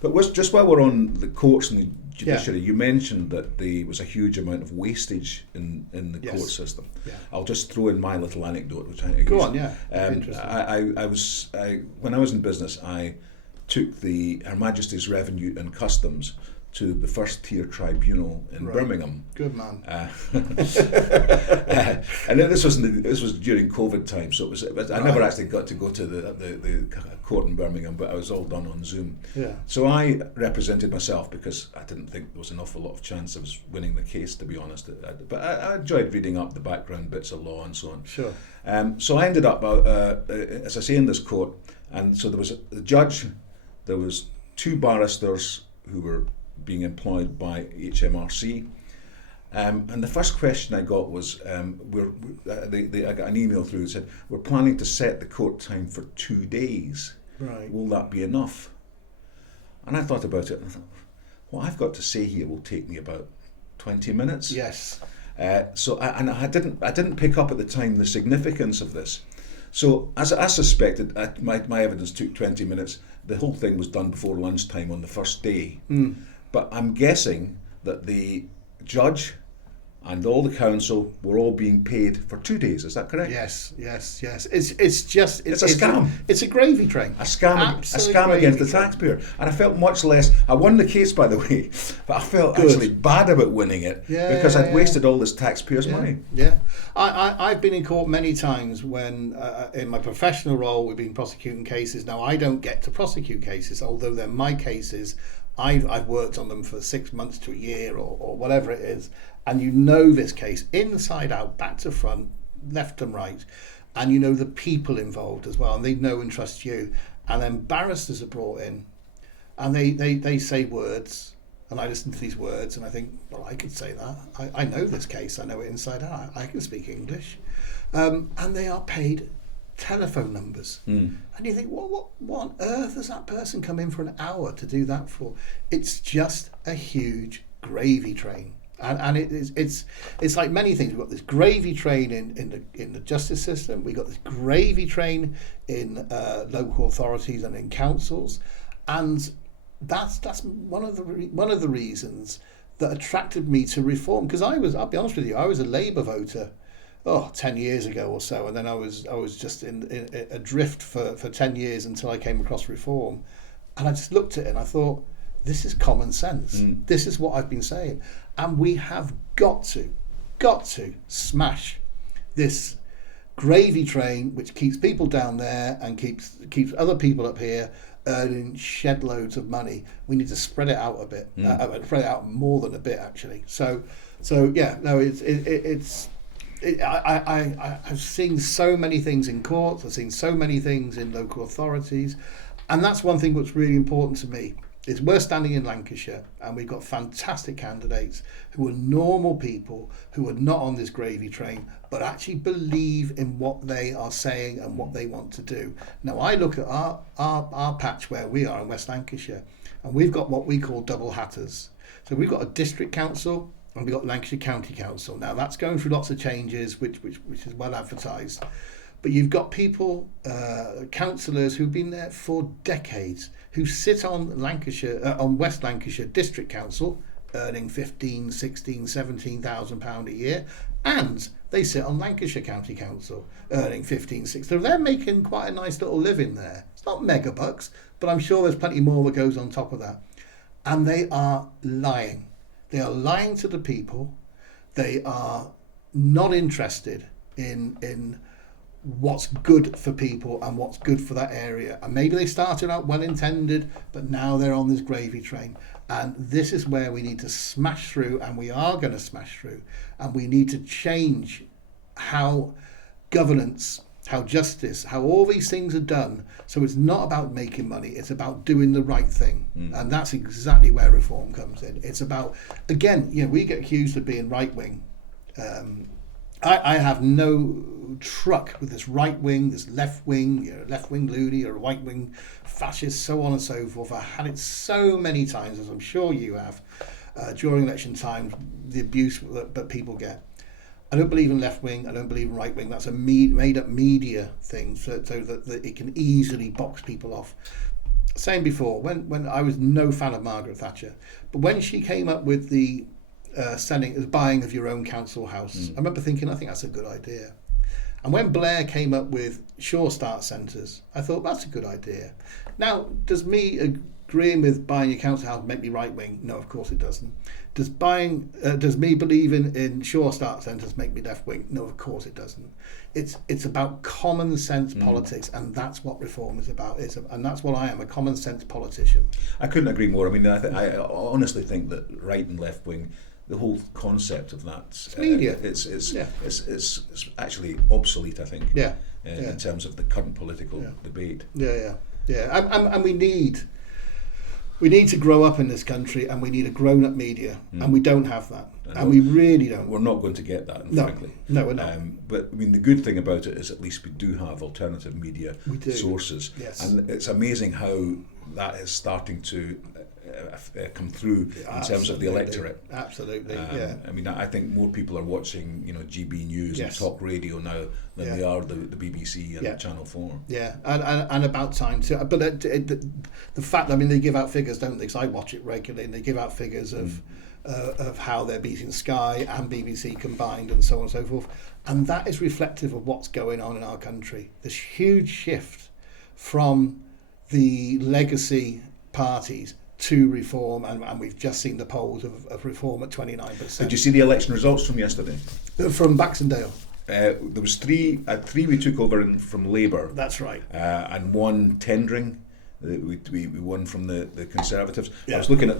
But just while we're on the courts and the judiciary, you mentioned that there was a huge amount of wastage in the court system. Yeah. I'll just throw in my little anecdote, which I go on. Yeah, when I was in business, I took Her Majesty's Revenue and Customs to the first tier tribunal in Birmingham. Good man. And this was during COVID time, so I never actually got to go to the court in Birmingham, but I was all done on Zoom. Yeah. So I represented myself because I didn't think there was an awful lot of chance of winning the case, to be honest. But I enjoyed reading up the background bits of law and so on. Sure. So I ended up, as I say, in this court, and so there was the judge, there was 2 barristers who were being employed by HMRC, and the first question I got was, I got an email through that said, we're planning to set the court time for 2 days. Right. Will that be enough? And I thought about it, and I thought, what I've got to say here will take me about 20 minutes. Yes. So I didn't pick up at the time the significance of this. So as I suspected, my evidence took 20 minutes. The whole thing was done before lunchtime on the first day. But I'm guessing that the judge and all the counsel were all being paid for 2 days. Is that correct? Yes. It's a scam. It's a gravy train. A scam against the taxpayer. And I felt much less. I won the case, by the way, but I felt actually bad about winning it because I'd wasted all this taxpayers' money. Yeah, I've been in court many times when, in my professional role, we've been prosecuting cases. Now I don't get to prosecute cases, although they're my cases. I've worked on them for 6 months to a year or whatever it is, and you know this case inside out, back to front, left and right, and you know the people involved as well, and they know and trust you. And then barristers are brought in, and they say words, and I listen to these words, and I think, well, I could say that. I know this case. I know it inside out. I can speak English, and they are paid telephone numbers, and you think, what on earth has that person come in for an hour to do that for? It's just a huge gravy train, and it's like many things. We've got this gravy train in the justice system. We've got this gravy train in local authorities and in councils, and that's one of the reasons that attracted me to reform. Because I'll be honest with you, I was a Labour voter 10 years ago or so, and then I was just in adrift for 10 years until I came across reform, and I just looked at it and I thought, this is common sense. This is what I've been saying, and we have got to smash this gravy train which keeps people down there and keeps other people up here earning shed loads of money. We need to spread it out a bit, spread it out more than a bit actually. So yeah, no, I've seen so many things in courts, I've seen so many things in local authorities, and that's one thing that's really important to me, is we're standing in Lancashire and we've got fantastic candidates who are normal people who are not on this gravy train but actually believe in what they are saying and what they want to do. Now I look at our patch where we are in West Lancashire, and we've got what we call double hatters. So we've got a district council and we've got Lancashire County Council. Now that's going through lots of changes, which is well advertised. But you've got people, councillors who've been there for decades, who sit on West Lancashire District Council, earning £15,000, £16,000, £17,000 a year, and they sit on Lancashire County Council, earning £15,000, £16,000. So they're making quite a nice little living there. It's not mega bucks, but I'm sure there's plenty more that goes on top of that. And they are lying. They are lying to the people. They are not interested in what's good for people and what's good for that area. And maybe they started out well intended, but now they're on this gravy train. And this is where we need to smash through, and we are going to smash through. And we need to change how governance, how justice, how all these things are done. So it's not about making money, it's about doing the right thing. And that's exactly where reform comes in. It's about, again, we get accused of being right wing. I have no truck with this right wing, this left wing, you're a left wing loony or a right wing fascist, so on and so forth. I had it so many times, as I'm sure you have, during election times, the abuse that people get. I don't believe in left wing, I don't believe in right wing. That's a made up media thing so that it can easily box people off. saying before, when I was no fan of Margaret Thatcher, but when she came up with the buying of your own council house, I remember thinking, I think that's a good idea. And when Blair came up with Sure Start centres, I thought that's a good idea. Now, does me agreeing with buying your council house make me right wing? No, of course it doesn't. Does me believing in Sure Start centres make me left wing? No, of course it doesn't. It's about common sense politics, and that's what reform is about. And that's what I am, a common sense politician. I couldn't agree more. I mean, I honestly think that right and left wing, the whole concept of that, media. It's actually obsolete, I think. In terms of the current political debate. And we need to grow up in this country, and we need a grown-up media, and we don't have that, and we really don't. We're not going to get that, frankly. No, we're not. But I mean, the good thing about it is at least we do have alternative media sources, and it's amazing how that is starting to come through in terms of the electorate. Absolutely, I mean, I think more people are watching, GB News and talk radio now than they are the BBC and Channel 4. Yeah, and about time too. But the fact, I mean, they give out figures, don't they? Because I watch it regularly, and they give out figures of how they're beating Sky and BBC combined, and so on and so forth. And that is reflective of what's going on in our country. This huge shift from the legacy parties to reform, and we've just seen the polls of reform at 29%. Did you see the election results from yesterday? From Baxendale. There was three we took over from Labour. That's right. And one tendering. We won from the Conservatives. Yeah. I was looking at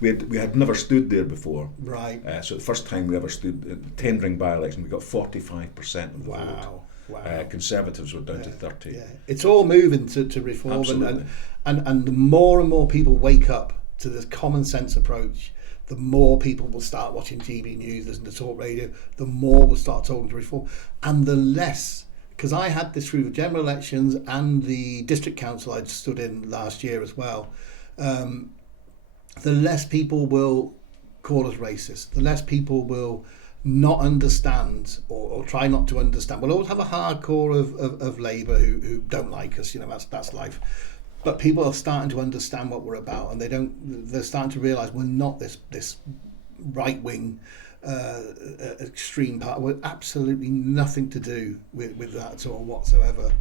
we had never stood there before. Right. So the first time we ever stood tendering by-election, we got 45% of the vote. Wow. Conservatives were down to 30. Yeah. It's all moving to reform. Absolutely. And the more and more people wake up to this common sense approach, the more people will start watching GB News, listen to talk radio, the more will start talking to reform. And the less, because I had this through the general elections and the district council I'd stood in last year as well, the less people will call us racist, the less people will not understand or try not to understand. We'll always have a hardcore of Labour who don't like us, that's life. But people are starting to understand what we're about, and they're starting to realise we're not this right-wing extreme part. We're absolutely nothing to do with that at all whatsoever.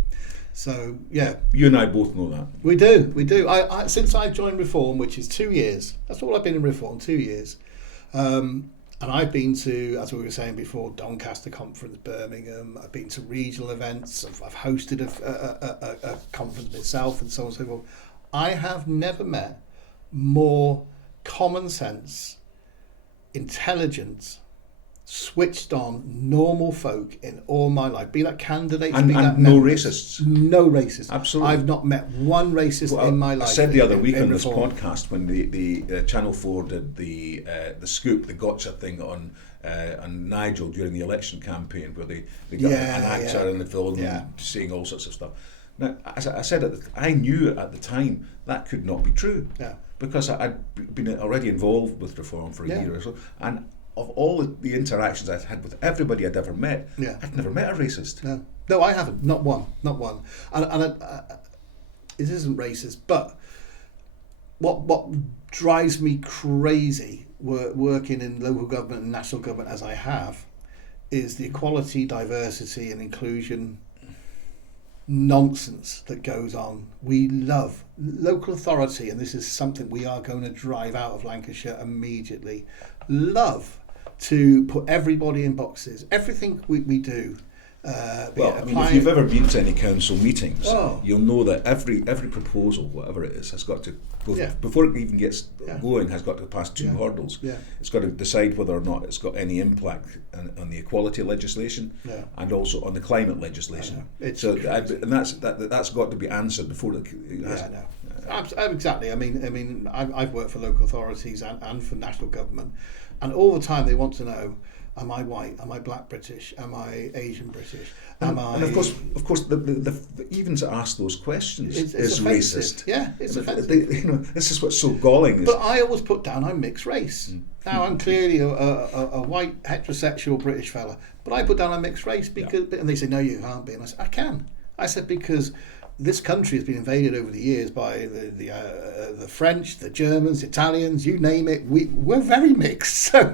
So, yeah. You and I both know that. We do. I since I joined Reform, which is 2 years, that's all I've been in Reform, 2 years. And I've been to, as we were saying before, Doncaster Conference, Birmingham. I've been to regional events. I've hosted a conference myself, and so on and so forth. I have never met more common sense, intelligent, switched on, normal folk in all my life. Be that candidates, and no racists. No racists. Absolutely. I've not met one racist in my life. I said the other week on this Reform. podcast when the Channel 4 did the scoop, the gotcha thing on Nigel during the election campaign, where they got an actor in the film saying all sorts of stuff. Now, as I said, I knew at the time that could not be true, because I'd been already involved with Reform for a year or so, and of all the interactions I'd had with everybody I'd ever met, I'd never met a racist. No, I haven't. Not one. And it isn't racist, but what drives me crazy working in local government and national government as I have is the equality, diversity and inclusion nonsense that goes on. We love local authority, and this is something we are going to drive out of Lancashire immediately. Love to put everybody in boxes. Everything we do. If you've ever been to any council meetings, you'll know that every proposal, whatever it is, has got to go before it even gets going. Has got to pass two hurdles. It's got to decide whether or not it's got any impact on the equality legislation and also on the climate legislation. And that's got to be answered before it. Exactly. I mean, I've worked for local authorities and for national government, and all the time they want to know: am I white? Am I black British? Am I Asian British? And of course, the even to ask those questions is racist. Yeah, it's offensive. This is what's so galling. But I always put down I'm mixed race. Now I'm clearly a white heterosexual British fella, but I put down I'm mixed race because, and they say no, you can't be, and I said I can. I said because this country has been invaded over the years by the French, the Germans, Italians, you name it. We're very mixed. So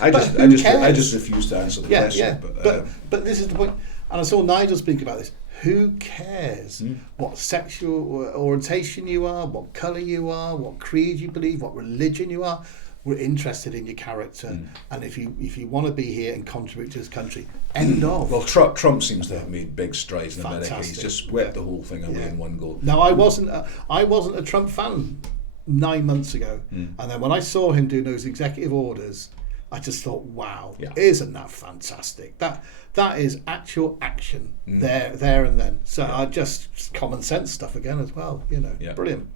I just refuse to answer the question. Yeah. But this is the point, and I saw Nigel speak about this. Who cares what sexual orientation you are, what colour you are, what creed you believe, what religion you are? We're interested in your character, and if you want to be here and contribute to this country, end of. Well, Trump seems to have made big strides in America. Fantastic. He's just swept the whole thing away in one go. Now, I wasn't a Trump fan 9 months ago, and then when I saw him do those executive orders, I just thought, wow, isn't that fantastic? That is actual action there and then. So I just common sense stuff again as well. Brilliant.